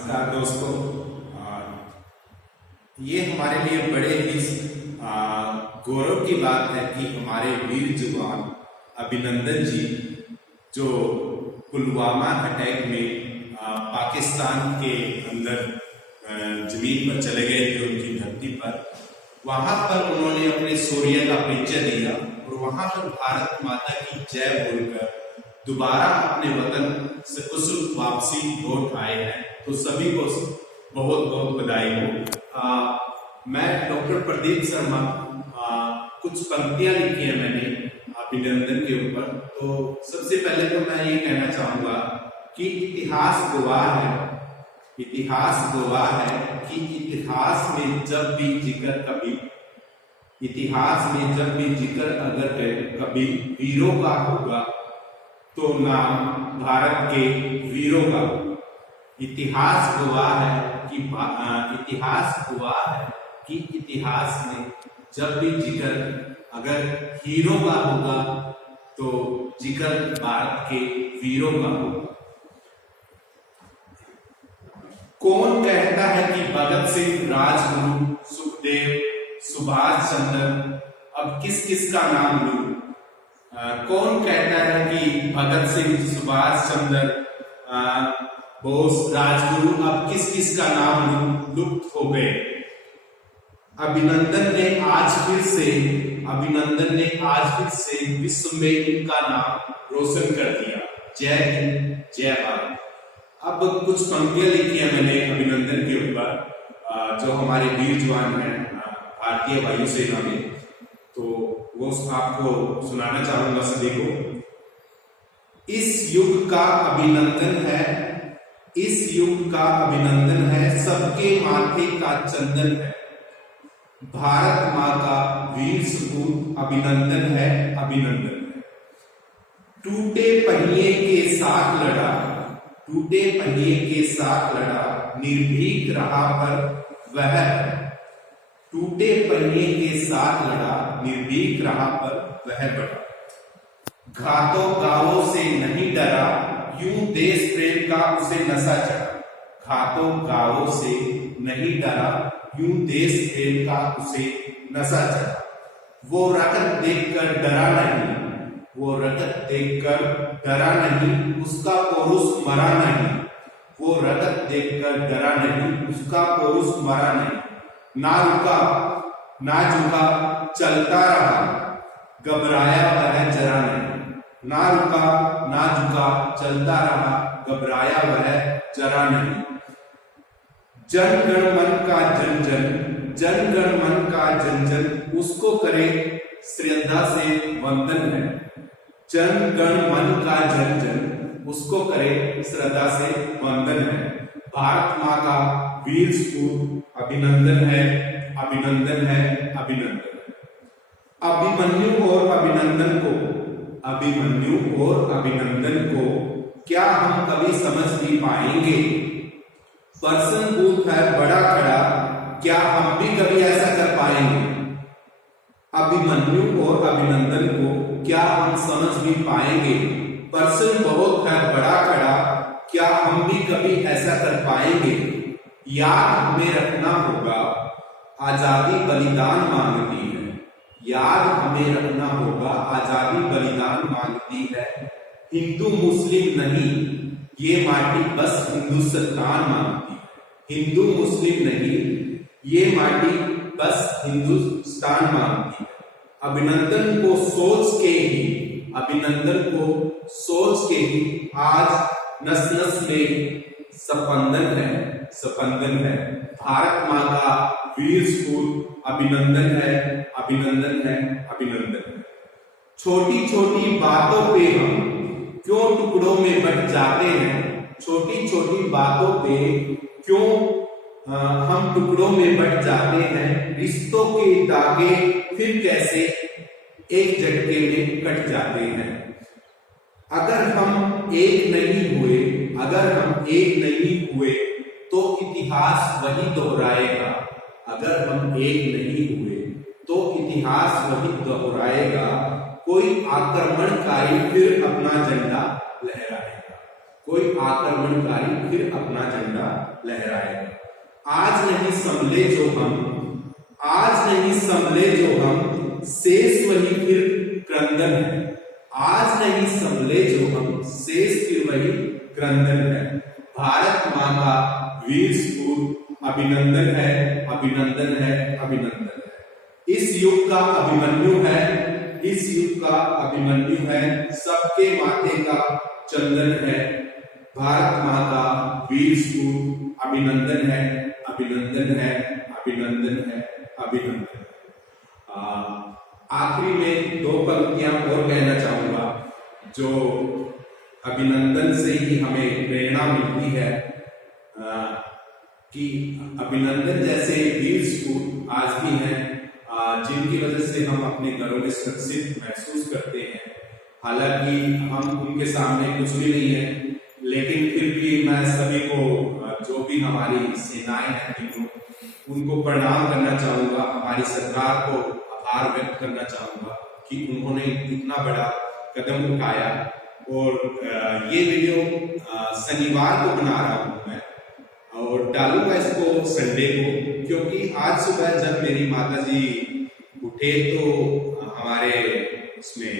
नमस्कार दोस्तों। ये हमारे लिए बड़े ही गौरव की बात है कि हमारे वीर जवान अभिनंदन जी जो पुलवामा अटैक में पाकिस्तान के अंदर जमीन पर चले गए थे, उनकी धरती पर, वहां पर उन्होंने अपने शौर्य का परिचय दिया और वहां पर भारत माता की जय बोलकर दोबारा अपने वतन से कुशल वापसी लौट आए हैं। तो सभी को बहुत बहुत बधाई हो। मैं डॉक्टर प्रदीप शर्मा, कुछ पंक्तियां लिखी है मैंने अभिनंदन के ऊपर। तो सबसे पहले तो मैं ये कहना चाहूंगा कि इतिहास गवाह है कि इतिहास में जब भी जिक्र अगर कभी वीरों का होगा तो नाम भारत के वीरों का। इतिहास गवाह है कि इतिहास में जब भी जिक्र अगर हीरो का होगा तो जिक्र भारत के वीरों का होगा। कौन कहता है कि भगत सिंह, राजगुरु, सुखदेव, सुभाष चंद्र, अब किस किस का नाम लूं? कौन कहता है कि भगत सिंह, सुभाष चंद्र, बोस, राजगुरु, अब किस किस का नाम लुप्त हो गए? अभिनंदन ने आज फिर से विश्व में इनका नाम रोशन कर दिया। जय हिंद, जय भारत। अब कुछ पंक्तियां लिखी है मैंने अभिनंदन के ऊपर, जो हमारे वीर जवान हैं भारतीय वायुसेना में, तो वो आपको सुनाना चाहूंगा सभी को। इस युग का अभिनंदन है, सबके माथे का चंदन है। भारत माँ का वीर सपूत अभिनंदन है। टूटे पहिए के साथ लड़ा, निर्भीक रहा पर वह बढ़ा। घातों गावों से नहीं डरा, यूं देश प्रेम का उसे नशा चढ़ा। वो रगत देखकर डरा नहीं, उसका पौरुष मरा नहीं। ना रुका ना झुका, चलता रहा, घबराया वह जरा नहीं। जन गण मन का जन जन, उसको करे श्रद्धा से वंदन है। भारत माँ का वीर सपूत अभिनंदन है। अभिमन्यु और अभिनंदन को क्या हम कभी समझ भी पाएंगे? पर्सन बूथ है बड़ा खड़ा, क्या हम भी कभी ऐसा कर पाएंगे? अभिमन्यु और अभिनंदन को क्या हम समझ भी पाएंगे? पर्सन बहुत है बड़ा खड़ा, क्या हम भी कभी ऐसा कर पाएंगे? याद हमें रखना होगा, आजादी बलिदान मांगती है। हिंदू मुस्लिम नहीं, ये माटी बस हिंदुस्तान मांगती है। अभिनंदन को सोच के ही आज नस नस में स्पंदन है। भारत माँ का वीर सपूत अभिनंदन है। छोटी छोटी बातों पे हम क्यों टुकड़ों में बट जाते हैं? हम टुकड़ों में बट जाते हैं। रिश्तों के धागे फिर कैसे एक झटके में कट जाते हैं। अगर हम एक नहीं हुए तो इतिहास वही दोहराएगा। कोई आक्रमणकारी फिर अपना झंडा लहराएगा। कोई आक्रमणकारी फिर अपना झंडा लहराएगा। आज नहीं संभले जो हम, आज नहीं संभले जो हम, शेष वही फिर क्रंदन है। आज नहीं संभले जो हम, शेष फिर वही क्रंदन है। भारत मां का वीर स्पूत अभिनंदन है, अभिनंदन है, अभिनंदन है। इस युग का अभिमन्यु है, इस युग का अभिमन्यु है, सबके माथे का चंदन है। भारत मां का वीर स्पूत अभिनंदन है, अभिनंदन है, अभिनंदन है, अभिनंदन है। आखिरी में 2 पंक्तियां और कहना चाहूंगा जो अभिनंदन से ही हमें प्रेरणा मिलती है कि अभिनंदन जैसे वीर स्पूत आज भी हैं जिनकी वजह से हम अपने घरों में सुरक्षित महसूस करते हैं। हालांकि हम उनके सामने कुछ भी नहीं है, लेकिन फिर भी मैं सभी को जो भी हमारी सेनाएं हैं तीनों, उनको प्रणाम करना चाहूंगा। हमारी सरकार को आभार व्यक्त करना चाहूंगा कि उन्होंने इतना बड़ा कदम उठाया। और ये वीडियो शनिवार को बना रहा हूं मैं और डालूंगा इसको संडे को, क्योंकि आज सुबह जब मेरी माताजी उठे तो हमारे उसमें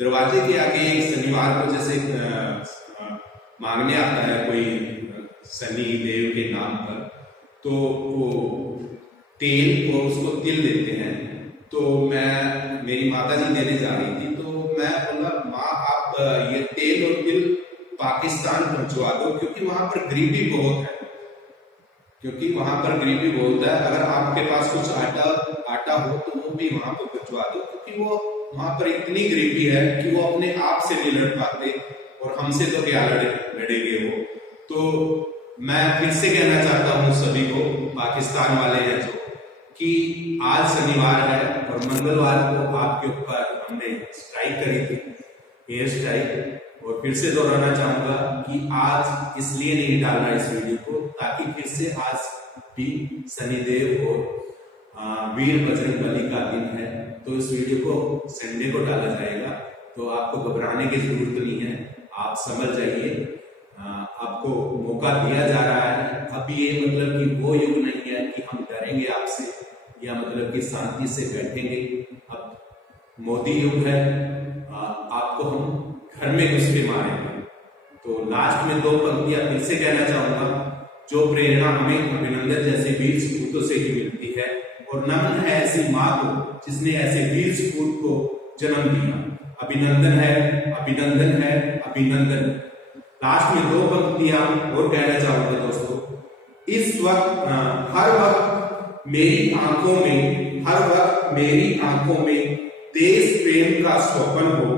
दरवाजे के आगे शनिवार को जैसे मांगने आता है कोई शनि देव के नाम पर, तो वो तेल को उसको तिल देते हैं। तो मैं मेरी माताजी देने जा रही थी, तो मैं बोला माँ आप ये तेल और तिल पाकिस्तान पहुंचवा दो, क्योंकि वहां पर गरीबी बहुत है, क्योंकि वहां पर गरीबी बहुत है। अगर आपके पास कुछ आटा हो तो वो भी वहां पर पहुंचवा दो, क्योंकि वो वहां पर इतनी गरीबी है कि वो अपने आप से नहीं लड़ पाते और हमसे तो क्या लड़ेंगे वो। तो मैं फिर से कहना चाहता हूं सभी को, पाकिस्तान वाले हैं जो, कि आज शनिवार है और मंगलवार को आपके ऊपर हमने स्ट्राइक करी थी, एयर स्ट्राइक। और फिर से दोहराना चाहूंगा कि आज इसलिए नहीं डालना इस वीडियो को ताकि फिर से आज भी शनिदेव और वीर बजरंगबली का दिन है, तो इस वीडियो को संडे को डाला जाएगा। तो आपको घबराने की जरूरत नहीं है, आप समझ जाइए, आपको मौका दिया जा रहा है। अब ये मतलब कि वो युग नहीं है कि हम डरेंगे आपसे या मतलब कि शांति से बैठेंगे। अब मोदी युग है, आपको हम घर में घुस के मारेंगे। तो लास्ट में 2 पंक्तियां फिर से कहना चाहूंगा, जो प्रेरणा हमें अभिनंदन जैसे वीर सपूतों से ही मिलती है, और नमन है ऐसी माँ को जिसने ऐसे वीर सपूत को जन्म दिया। अभिनंदन है, अभिनंदन है, अभिनंदन। लास्ट में 2 पंक्तियां और कहना चाहूंगा दोस्तों। इस वक्त हर वक्त मेरी आंखों में, हर वक्त मेरी आंखों में देश प्रेम का स्वप्न हो,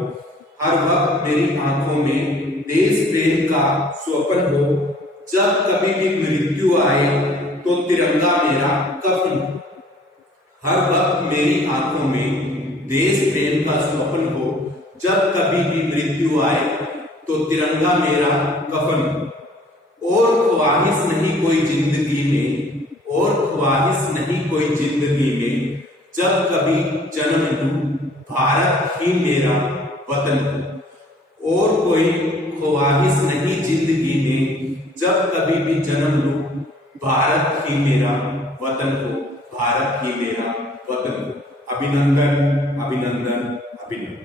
हर वक्त मेरी आंखों में देश प्रेम का स्वप्न हो। जब कभी भी मृत्यु आए तो तिरंगा मेरा कफन हो। हर वक्त मेरी आंखों में देश प्रेम का स्वप्न हो, जब कभी भी मृत्यु आए तो तिरंगा मेरा कफन हो। और ख्वाहिश नहीं कोई जिंदगी में, और ख्वाहिश नहीं कोई जिंदगी में, जब कभी जन्म लूं भारत ही मेरा वतन हो। और कोई ख्वाहिश नहीं जिंदगी में, जब कभी भी जन्म लूं भारत ही मेरा वतन हो, भारत ही मेरा वतन हो। अभिनंदन, अभिनंदन, अभिनंदन।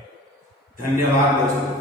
धन्यवाद दोस्तों।